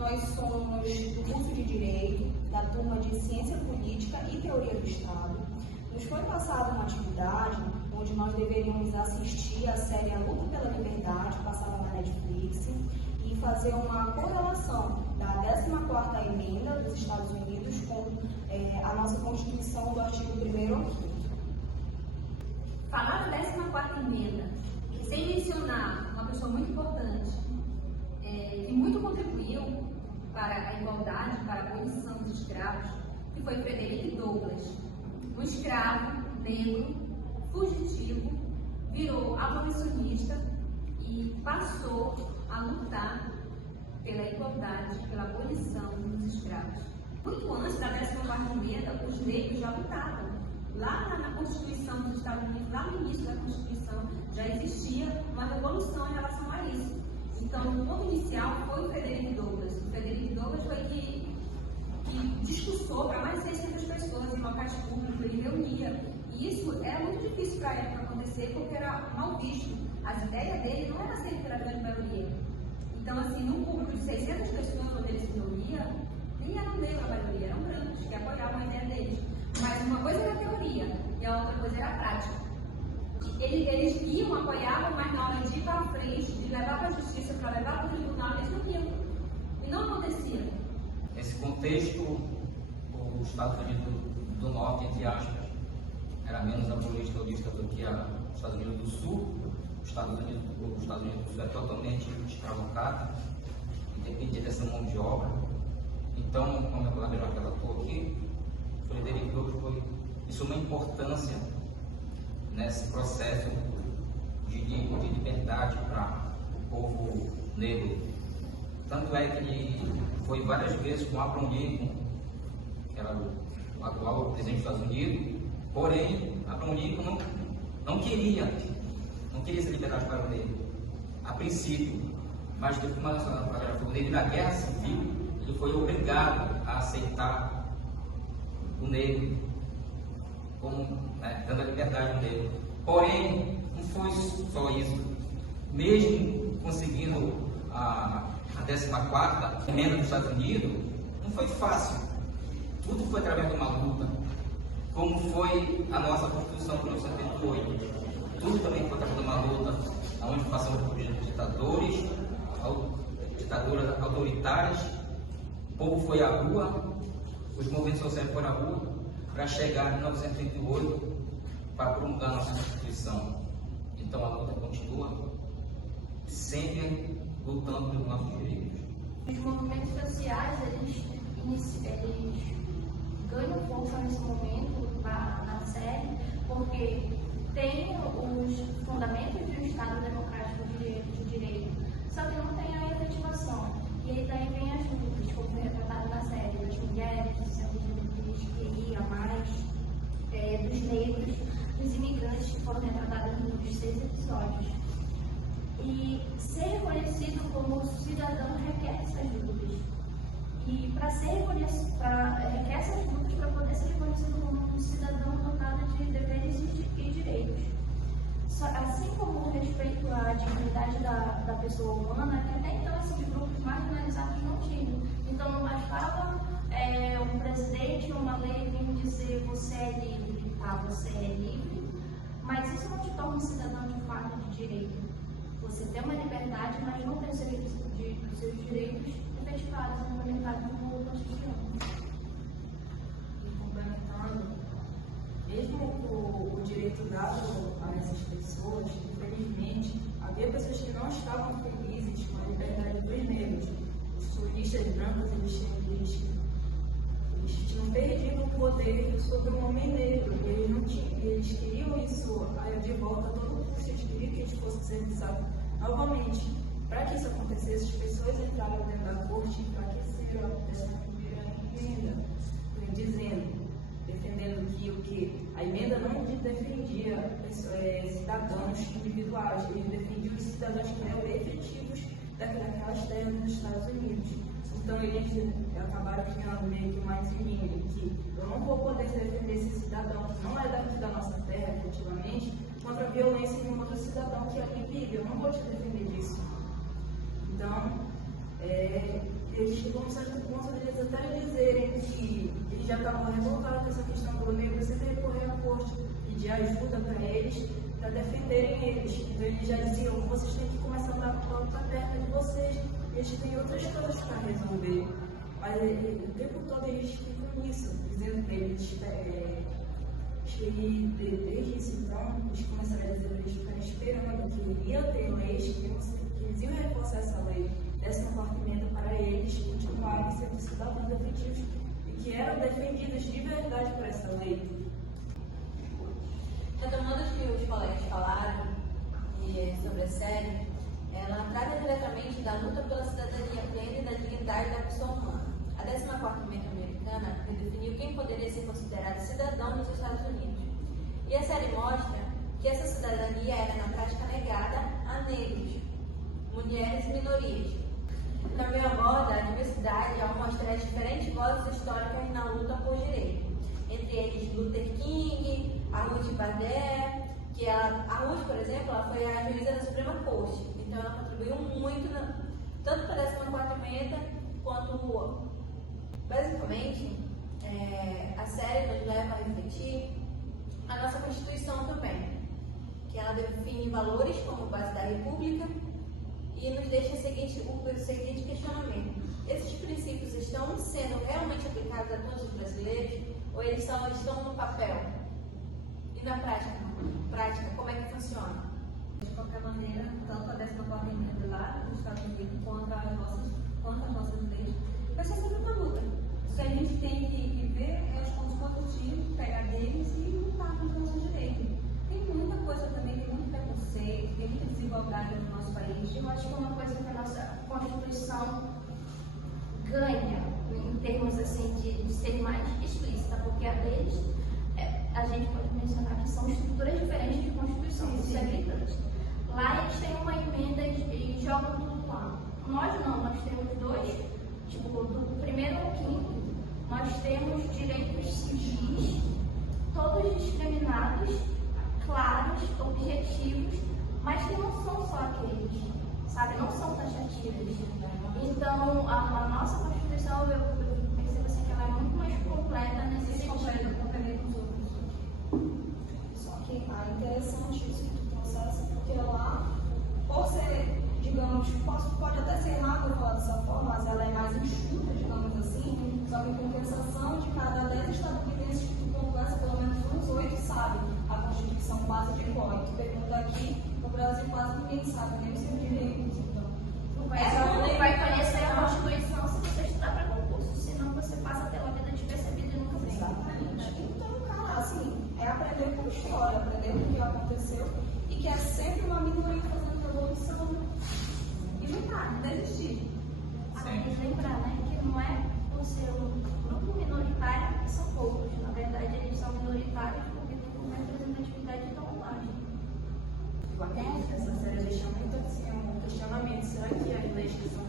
Nós somos do curso de Direito, da turma de Ciência Política e Teoria do Estado. Nos foi passada uma atividade onde nós deveríamos assistir a série A Luta pela Liberdade, passada na Netflix, e fazer uma correlação da 14ª emenda dos Estados Unidos com a nossa Constituição do artigo 1º ao 5º. Falar da 14ª emenda, sem mencionar uma pessoa muito importante, que muito contribuiu para a igualdade, para a abolição dos escravos, que foi Frederick Douglass. Um escravo negro, fugitivo, virou abolicionista e passou a lutar pela igualdade, pela abolição dos escravos. Muito antes da 14ª emenda, os negros já lutavam. Lá na Constituição dos Estados Unidos, lá no início da Constituição, já existia uma revolução em relação a isso. Então, o ponto inicial foi o Frederick Douglass. O Frederick Douglass foi que discursou para mais de 600 pessoas em locais públicos, ele reunia. E isso era muito difícil para a época acontecer, porque era mal visto. As ideias dele não eram aceitas pela grande maioria. Então, assim, num público de 600 pessoas onde ele se reunia, nem eram negros a maioria, eram brancos, que apoiavam a ideia deles. Mas uma coisa era a teoria e a outra coisa era a prática. Eles iam, apoiavam, mas na hora de ir para frente, de levar para a justiça, para levar para o tribunal, eles não iam. E não acontecia. Nesse contexto, os Estados Unidos do Norte, entre aspas, era menos abolista do que os Estados Unidos do Sul. Os Estados Unidos do Sul é totalmente escravocrata, dependia dessa mão de obra. Então, como a colega já relatou aqui, Frederick Douglass foi de suma importância nesse processo de liberdade para o povo negro. Tanto é que ele foi várias vezes com Abraham Lincoln, que era o atual presidente dos Estados Unidos, porém, Abraham Lincoln não queria essa liberdade para o negro, a princípio, mas depois, devido à Guerra Civil, ele foi obrigado a aceitar o negro, dando a liberdade ao negro. Porém, não foi só isso. Mesmo conseguindo a 14ª emenda dos Estados Unidos, não foi fácil. Tudo foi através de uma luta, como foi a nossa Constituição de 1978. Tudo também foi através de uma luta, onde passamos por ditaduras autoritárias. O povo foi à rua, os movimentos sociais foram à rua, para chegar em 1938 para promulgar a nossa Constituição. Então a luta continua, sempre lutando pelos nossos direitos. Os movimentos sociais, eles ganham força nesse momento na série, porque tem os fundamentos de um Estado democrático de direito, só que não tem a efetivação. E aí daí vem as lutas, como foi retratado na série, das mulheres, dos LGBTQIA+, dos negros, dos imigrantes que foram retratados nos 6 episódios. E ser reconhecido como cidadão requer essas lutas. E requer essas lutas para poder ser reconhecido como um cidadão dotado de deveres e direitos. Assim como o respeito à dignidade da pessoa humana, que até então esses grupos marginalizados não tinham. Então não bastava um presidente ou uma lei vir dizer você é livre, tá? Você é livre, mas isso não te torna um cidadão de fato de direito. Você tem uma liberdade, mas não tem os seus direitos efetivados, implementados no cotidiano. E complementando, mesmo o direito dado a essas pessoas, infelizmente, havia pessoas que não estavam felizes com a liberdade dos negros. Os sulistas brancos, eles tinham perdido o poder sobre o homem negro. Eles queriam isso de volta a todo mundo. Eles queriam que eles fossem serviçados novamente. Para que isso acontecesse, as pessoas entraram dentro da corte e enfraqueceram a 11ª emenda, defendendo que a emenda não defendia cidadãos individuais, ele defendia os cidadãos que eram efetivos daquelas terras dos Estados Unidos. Então eles acabaram criando meio que uma linha que eu não vou poder defender esse cidadão que não é daqui da nossa terra, efetivamente, contra a violência de um outro cidadão que ali vive. Eu não vou te defender disso. Então, eles chegam a certo ponto deles até dizerem que eles já estavam revoltados com essa questão do negro, sempre recorrer à corte, pedir ajuda para eles, para defenderem eles. Então eles já diziam, vocês têm que começar a dar para a perna de vocês, eles têm outras coisas para resolver. Mas o tempo todo eles ficam nisso, dizendo que eles, desde isso então, eles começaram a dizer que eles ficaram esperando que ia ter leis, que eles iam reforçar essa lei, essa quarta emenda para eles continuarem sendo cidadãos efetivos e que eram defendidos de verdade por essa lei. Retomando o que os colegas falaram sobre a série, ela trata diretamente da luta pela cidadania plena e da dignidade da pessoa humana. A 14ª emenda americana redefiniu quem poderia ser considerado cidadão nos Estados Unidos. E a série mostra que essa cidadania era na prática negada a negros, mulheres e minorias. Também aborda a diversidade ao mostrar as diferentes vozes históricas na luta por direito. Entre eles Luther King, a Ruth Bader, que a Ruth, por exemplo, ela foi a juíza da Suprema Corte. Então ela contribuiu muito, tanto para a 14ª emenda, quanto, basicamente, a série nos leva a refletir a nossa Constituição também, que ela define valores como base da República e nos deixa o seguinte questionamento: esses princípios estão sendo realmente aplicados a todos os brasileiros ou eles só estão no papel? E na prática, como é que funciona? De qualquer maneira, tanto a 14ª emenda lá nos Estados Unidos quanto as nossas leis, vai ser sempre uma luta. O que a gente tem que ver é os pontos positivos, pegar deles e lutar contra os nossos direitos. Tem muita coisa também, tem muito preconceito, tem muita desigualdade no nosso país. Eu acho que uma coisa que a nossa Constituição ganha, em termos assim, de ser mais explícita, porque a deles, a gente pode mencionar que são estruturas diferentes de Constituição, isso é gritante. Lá eles têm uma emenda e jogam tudo lá. Nós não, nós temos dois, tipo, do primeiro ao quinto, nós temos direitos civis, todos discriminados, claros, objetivos, mas que não são só aqueles, sabe? Não são taxativos. Então, a nossa Constituição, eu percebo assim, que ela é muito mais completa nesse sentido. Só que interessante isso que tu trouxesse, porque lá, por ser, digamos, pode até ser errado falar dessa forma, mas ela é mais enxuta, digamos assim, só que em compensação de cada 10 estadunidenses que tu conversa, pelo menos uns 8 sabem a Constituição quase de cor. E tu pergunta aqui, no Brasil quase ninguém sabe, nem os seus direitos. Então, Não vai conhecer a Constituição se você estudar para concurso, senão você passa pela vida despercebida e nunca vê. exatamente. Então, cara, assim, é aprender com história, aprender com o que aconteceu e que é sempre uma minoria fazendo revolução e lutar, não desistir. Tem que lembrar, né, que não é por ser um grupo minoritário que são poucos. Na verdade, eles são minoritários porque tem uma representatividade tão larga. Essa série deixa muito assim, um questionamento. Será que as leis que são